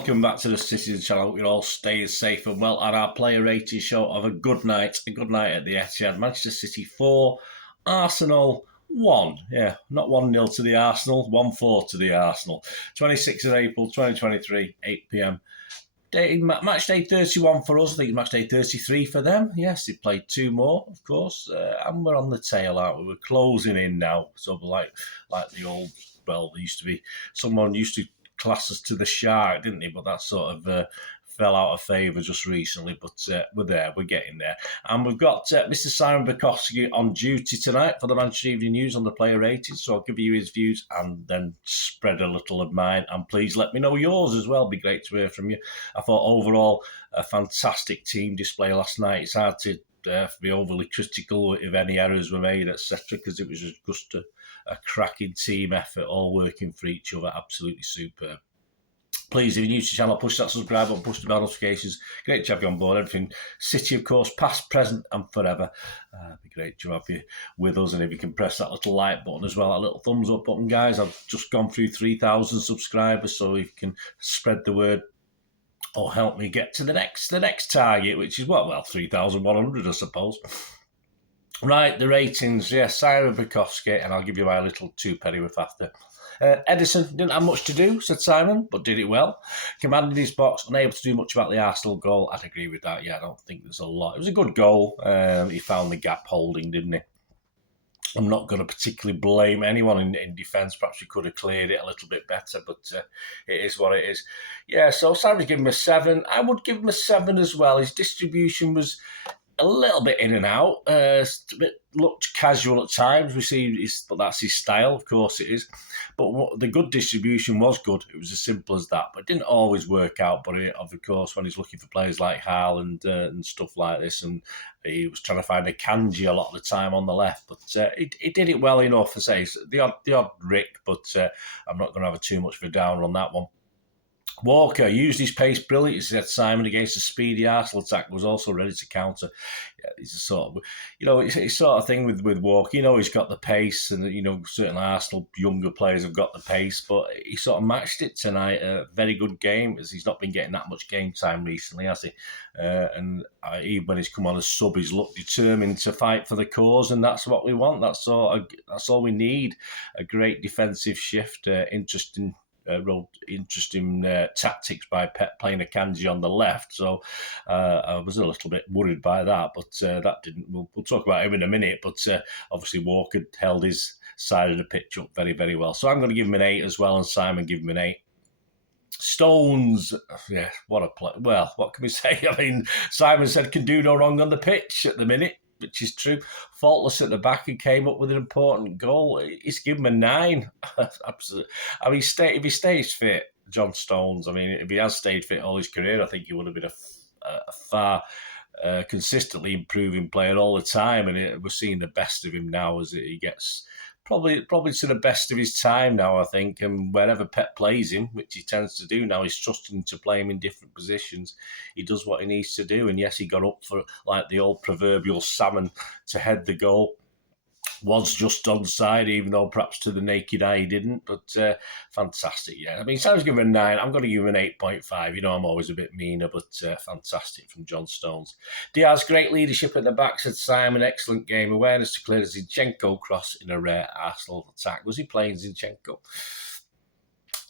welcome back to the Citytilidie channel. You're all staying safe and well on our player rating show of a good night at the Etihad. Manchester City 4, Arsenal 1. Yeah, not 1-0 to the Arsenal, 1-4 to the Arsenal. 26th of April 2023, 8 p.m. Match day 31 for us. I think match day 33 for them. Yes, they played 2 more, of course. And we're on the tail, aren't we? We're closing in now. So like the old, well, there used to be, someone used to class us to the shark, didn't they? But that sort of fell out of favour just recently. But we're there, we're getting there. And we've got Mr. Simon Bajkowski on duty tonight for the Manchester Evening News on the player rating. So I'll give you his views and then spread a little of mine. And please let me know yours as well. It'd be great to hear from you. I thought overall a fantastic team display last night. It's hard to be overly critical if any errors were made, etc., because it was just a cracking team effort, all working for each other. Absolutely superb. Please, if you're new to the channel, push that subscribe button, push the bell notifications. Great to have you on board. Everything City, of course, past, present and forever. It'd be great to have you with us. And if you can press that little like button as well, that little thumbs up button, guys. I've just gone through 3,000 subscribers, so if you can spread the word or help me get to the next target, which is what? Well, 3,100, I suppose. Right, the ratings. Yes, Simon Bajkowski, and I'll give you my little two-pennyworth after. Edison didn't have much to do, said Simon, but did it well. Commanded his box, unable to do much about the Arsenal goal. I'd agree with that. Yeah, I don't think there's a lot. It was a good goal. He found the gap holding, didn't he? I'm not going to particularly blame anyone in defence. Perhaps we could have cleared it a little bit better, but it is what it is. Yeah, so Simon's giving him a 7. I would give him a 7 as well. His distribution was a little bit in and out. Looked casual at times. But that's his style, of course it is. But the good distribution was good. It was as simple as that. But it didn't always work out. But of course, when he's looking for players like Haaland and stuff like this, and he was trying to find a Kanji a lot of the time on the left. But he did it well enough, I say. The odd Rick, but I'm not going to have too much of a downer on that one. Walker used his pace brilliantly, said Simon, against a speedy Arsenal attack, was also ready to counter. Yeah, it's a sort of, it's sort of thing with Walker. He's got the pace, and certainly Arsenal younger players have got the pace, but he sort of matched it tonight. A very good game, as he's not been getting that much game time recently, has he? And even when he's come on as sub, he's looked determined to fight for the cause, and that's what we want. That's all we need. A great defensive shift, interesting tactics by Pep playing a Kanji on the left, so I was a little bit worried by that, but that didn't. We'll talk about him in a minute, but obviously Walker held his side of the pitch up very, very well. So I'm going to give him an 8 as well, and Simon give him an 8. Stones, yeah, what a play. Well, what can we say? I mean, Simon said can do no wrong on the pitch at the minute, which is true. Faultless at the back and came up with an important goal. He's given him a 9. Absolutely. I mean, if he stays fit, John Stones, I mean, if he has stayed fit all his career, I think he would have been a far consistently improving player all the time. And we're seeing the best of him now as he gets probably to the best of his time now, I think. And wherever Pep plays him, which he tends to do now, he's trusting to play him in different positions. He does what he needs to do. And yes, he got up for, like the old proverbial salmon, to head the goal. Was just onside, even though perhaps to the naked eye he didn't. But fantastic, yeah. I mean, Sam's given a 9. I'm going to give him an 8.5. I'm always a bit meaner, but fantastic from John Stones. Diaz, great leadership at the back, said Simon. Excellent game. Awareness to clear Zinchenko cross in a rare Arsenal attack. Was he playing Zinchenko?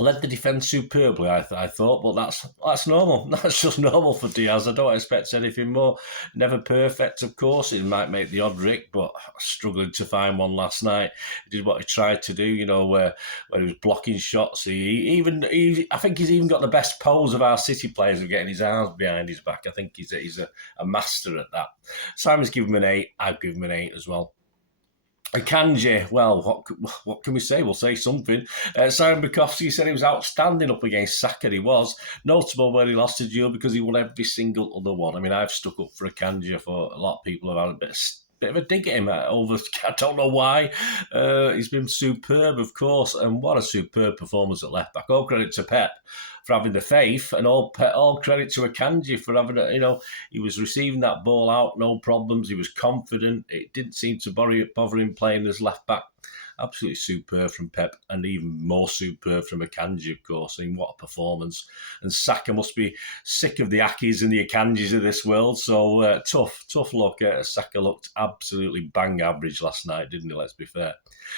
Led the defence superbly, I thought, but that's normal. That's just normal for Diaz. I don't expect anything more. Never perfect, of course. It might make the odd Rick, but struggling to find one last night. He did what he tried to do, where he was blocking shots. I think he's even got the best pose of our City players of getting his arms behind his back. I think he's a master at that. Simon's given him an 8. I'd give him an 8 as well. Kanji, well, what can we say? We'll say something. Simon Bajkowski said he was outstanding up against Saka. He was notable where he lost a duel because he won every single other one. I mean, I've stuck up for a Kanji. For a lot of people have had a bit of a dig at him over. I don't know why. He's been superb, of course, and what a superb performance at left back. All credit to Pep for having the faith, and all credit to Akanji for having he was receiving that ball out, no problems. He was confident. It didn't seem to bother him playing as left back. absolutely superb from Pep, and even more superb from Akanji, of course. I mean, what a performance. And Saka must be sick of the Akis and the Akanjis of this world. So tough look. Saka looked absolutely bang average last night, didn't he? Let's be fair.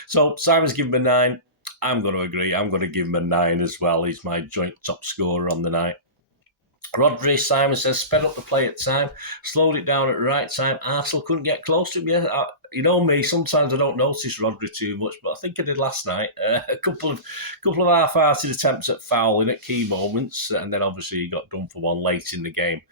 So Simon's given him a 9. I'm going to agree. I'm going to give him a 9 as well. He's my joint top scorer on the night. Rodri, Simon says, sped up the play at time, slowed it down at the right time. Arsenal couldn't get close to him. Yeah, you know me, sometimes I don't notice Rodri too much, but I think I did last night. A couple of half-hearted attempts at fouling at key moments, and then obviously he got done for one late in the game.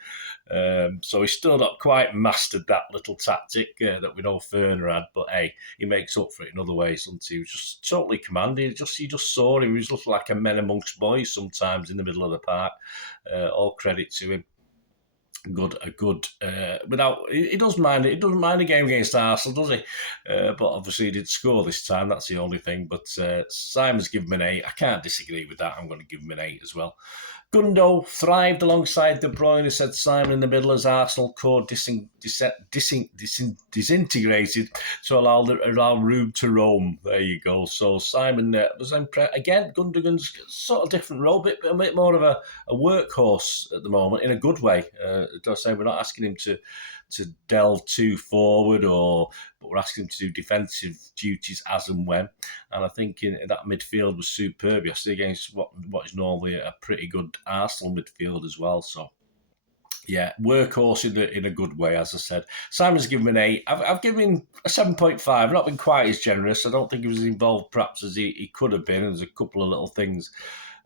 So he's still not quite mastered that little tactic that we know Ferner had, but hey, he makes up for it in other ways, doesn't he? He was just totally commanding. You just saw him. He was looking like a men amongst boys sometimes in the middle of the park. All credit to him. Without he doesn't mind it. He doesn't mind a game against Arsenal, does he? But obviously he did score this time. That's the only thing. But Simon's given him an 8. I can't disagree with that. I'm going to give him an 8 as well. Gundo thrived alongside De Bruyne, said Simon, in the middle as Arsenal core disintegrated to allow room to roam. There you go. So Simon was impressed. Again, Gundogan's sort of different role, a bit more of a workhorse at the moment, in a good way. We're not asking him to delve too forward, but we're asking him to do defensive duties as and when. And I think that midfield was superb yesterday against what is normally a pretty good Arsenal midfield as well. So, yeah, workhorse in a good way, as I said. Simon's given him an 8. I've given him a 7.5. I've not been quite as generous. I don't think he was involved perhaps as he could have been. There's a couple of little things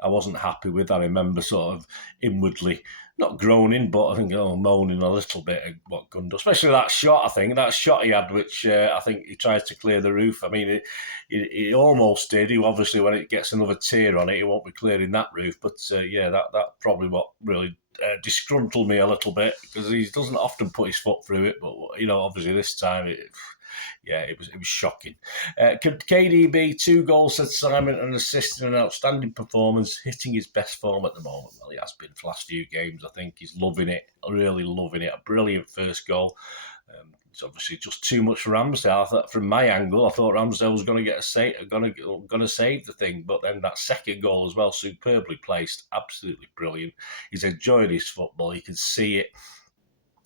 I wasn't happy with. I remember sort of inwardly, not groaning, but I think moaning a little bit at what Gundo, especially that shot. I think that shot he had, which I think he tries to clear the roof. I mean, he almost did. He obviously, when it gets another tier on it, he won't be clearing that roof. But that probably what really disgruntled me a little bit, because he doesn't often put his foot through it. But obviously this time it was shocking. KDB, 2 goals, said Simon, an assist and an outstanding performance, hitting his best form at the moment. Well, he has been for the last few games. I think he's loving it, really loving it. A brilliant first goal. It's obviously just too much for Ramsdale. I thought, from my angle, I thought Ramsdale was going to save the thing, but then that second goal as well, superbly placed, absolutely brilliant. He's enjoying his football. You can see it.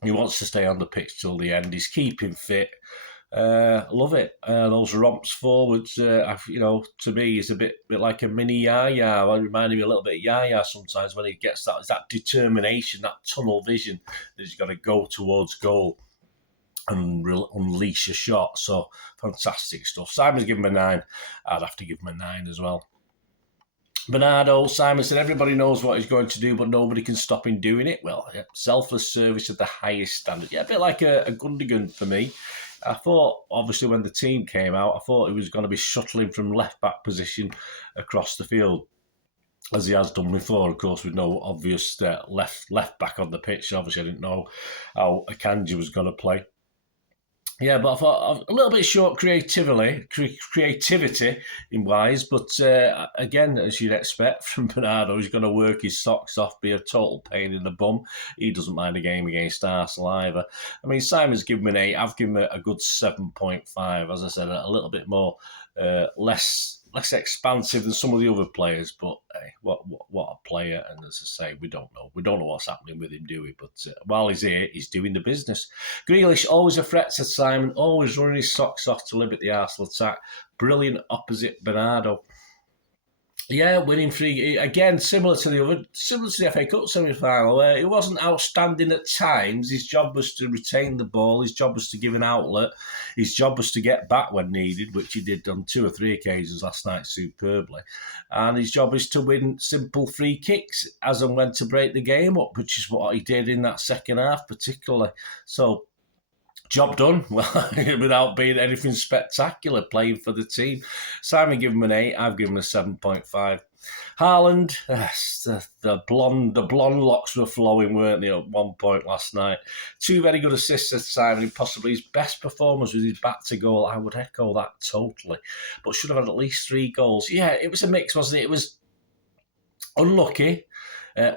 He wants to stay on the pitch till the end. He's keeping fit. Love it. Those romps forwards, to me, is a bit like a mini Yaya. It reminded me a little bit of Yaya sometimes when he gets that determination, that tunnel vision that he's got to go towards goal and unleash a shot. So fantastic stuff. Simon's given him a 9. I'd have to give him a 9 as well. Bernardo, Simon said, everybody knows what he's going to do, but nobody can stop him doing it. Well, selfless service at the highest standard. Yeah, a bit like a Gundogan for me. I thought, obviously, when the team came out, I thought he was going to be shuttling from left-back position across the field, as he has done before, of course, with no obvious left back on the pitch. Obviously, I didn't know how Akanji was going to play. Yeah, but I thought a little bit short creativity in wise, but again, as you'd expect from Bernardo, he's going to work his socks off, be a total pain in the bum. He doesn't mind a game against Arsenal either. I mean, Simon's given him an 8. I've given him a good 7.5. As I said, a little bit more, less expansive than some of the other players, but hey, what a player. And as I say, we don't know what's happening with him, do we? But while he's here, he's doing the business. Grealish, always a threat, said Simon, always running his socks off to limit the Arsenal attack. Brilliant opposite Bernardo. Yeah, winning 3 again, similar to the FA Cup semi-final, where it wasn't outstanding at times. His job was to retain the ball. His job was to give an outlet. His job was to get back when needed, which he did on 2 or 3 occasions last night superbly. And his job is to win simple free kicks as and when to break the game up, which is what he did in that second half particularly. So, job done, well, without being anything spectacular, playing for the team. Simon gave him an 8. I've given him a 7.5. Haaland, the blonde locks were flowing, weren't they, at one point last night? 2 very good assists, said Simon, possibly his best performance with his back to goal. I would echo that totally. But should have had at least 3 goals. Yeah, it was a mix, wasn't it? It was unlucky,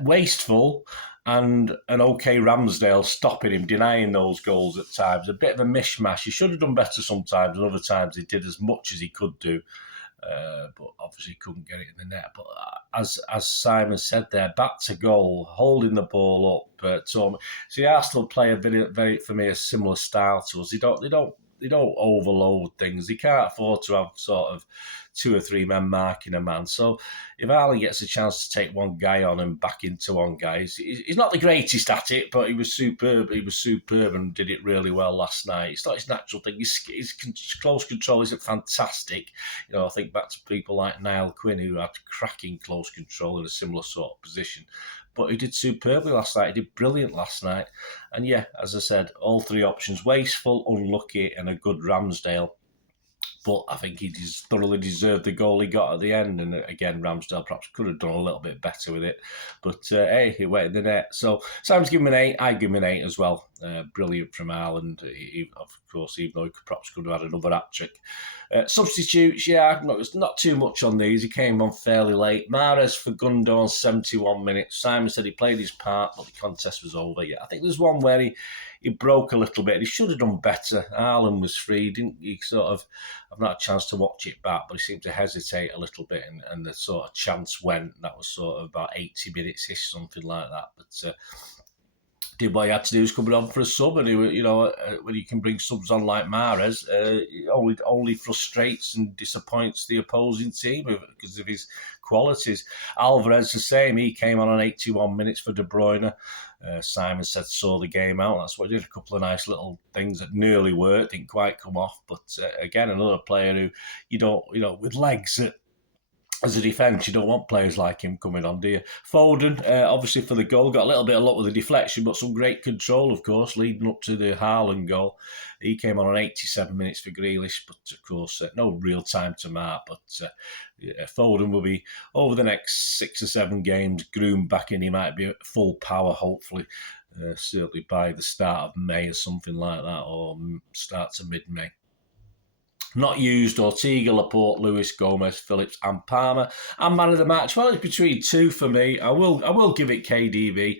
wasteful, and an OK Ramsdale stopping him, denying those goals at times. A bit of a mishmash. He should have done better sometimes, and other times he did as much as he could do. But obviously couldn't get it in the net. But as Simon said there, back to goal, holding the ball up. See, Arsenal play a very, for me, a similar style to us. They don't overload things. They can't afford to have sort of 2 or 3 men marking a man. So if Haaland gets a chance to take one guy on and back into one guy, he's not the greatest at it, but he was superb. He was superb and did it really well last night. It's not his natural thing. His close control isn't fantastic. I think back to people like Niall Quinn, who had cracking close control in a similar sort of position. But he did superbly last night. He did brilliant last night. And yeah, as I said, all 3 options, wasteful, unlucky, and a good Ramsdale. But I think he thoroughly deserved the goal he got at the end. And again, Ramsdale perhaps could have done a little bit better with it. But hey, it went in the net. So Simon's given him an 8. I give him an 8 as well. Brilliant from Haaland. Of course, even though he perhaps could have had another hat-trick. Substitutes, yeah, not too much on these. He came on fairly late. Mahrez for Gundogan, 71 minutes. Simon said he played his part, but the contest was over. Yeah, I think there's one where he broke a little bit. He should have done better. Haaland was free, didn't he? I've not had a chance to watch it back, but he seemed to hesitate a little bit, and the sort of chance went. That was sort of about 80 minutes-ish, something like that. But did what he had to do, was coming on for a sub, and when you can bring subs on like Mahrez, it only frustrates and disappoints the opposing team because of his qualities. Alvarez the same. He came on 81 minutes for De Bruyne. Simon said saw the game out. That's what he did. A couple of nice little things that nearly worked, didn't quite come off. But again, another player who with legs as a defence, you don't want players like him coming on, do you? Foden, obviously for the goal, got a little bit of luck with the deflection, but some great control, of course, leading up to the Haaland goal. He came on 87 minutes for Grealish, but of course, no real time to mark. But Foden will be, over the next 6 or 7 games, groomed back in. He might be at full power, hopefully, certainly by the start of May or something like that, or start to mid-May. Not used, Ortega, Laporte, Lewis, Gomez, Phillips and Palmer. And man of the match, well, it's between 2 for me. I will give it KDB,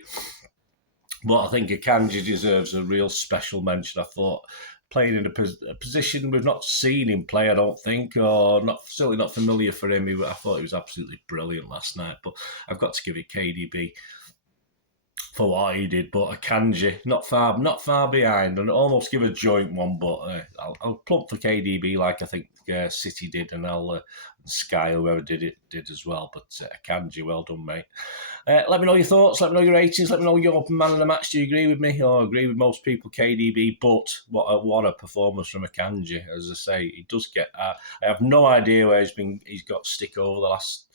but I think Akanji deserves a real special mention. I thought playing in a position we've not seen him play, I don't think, or certainly not familiar for him. I thought he was absolutely brilliant last night, but I've got to give it KDB for what he did. But Akanji, not far behind, and almost give a joint one. But I'll plump for KDB like I think City did, and Sky, whoever did it, did as well. But Akanji, well done, mate. Let me know your thoughts. Let me know your ratings. Let me know your man of the match. Do you agree with me, or agree with most people? KDB, but what a performance from Akanji. As I say, he does get. I have no idea where he's got stick over the last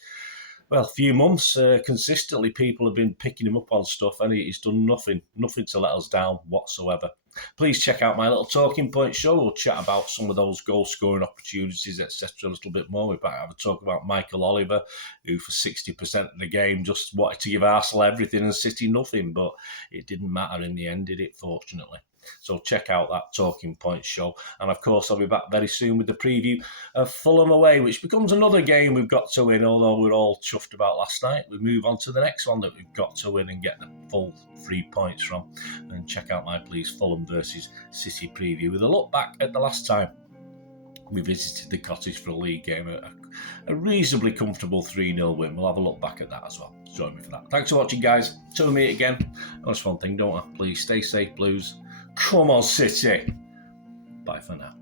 few months. Consistently, people have been picking him up on stuff, and he's done nothing to let us down whatsoever. Please check out my little talking point show. We'll chat about some of those goal scoring opportunities, etc., a little bit more. We might have a talk about Michael Oliver, who for 60% of the game just wanted to give Arsenal everything and City nothing, but it didn't matter in the end, did it? Fortunately. So check out that Talking Point show. And of course, I'll be back very soon with the preview of Fulham away, which becomes another game we've got to win, although we're all chuffed about last night. We move on to the next one that we've got to win and get the full 3 points from. And check out my please Fulham versus City preview with a look back at the last time we visited the Cottage for a league game, a reasonably comfortable 3-0 win. We'll have a look back at that as well. Join me for that. Thanks for watching, guys. Till we meet again. That's one thing, don't I? Please stay safe, Blues. Come on, City. Bye for now.